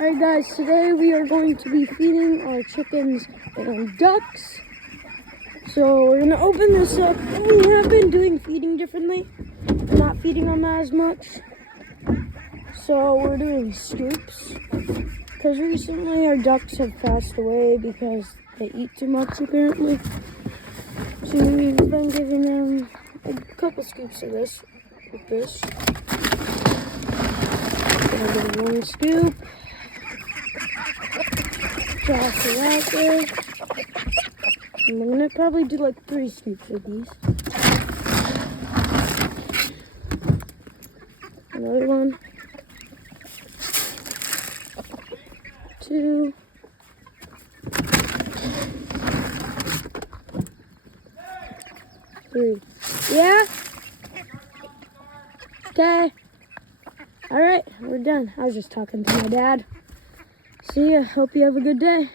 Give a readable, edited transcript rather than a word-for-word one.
Alright guys, today we are going to be feeding our chickens and ducks. So we're gonna open this up. We have been doing feeding differently. We're not feeding them as much. So we're doing scoops. Because recently our ducks have passed away because they eat too much apparently. So we've been giving them a couple scoops of this with this. Gonna give them one scoop. Toss it out there. And I'm gonna probably do like 3 scoops of these. Another one. 2. 3. Yeah? Okay. Alright, we're done. I was just talking to my dad. See ya. Hope you have a good day.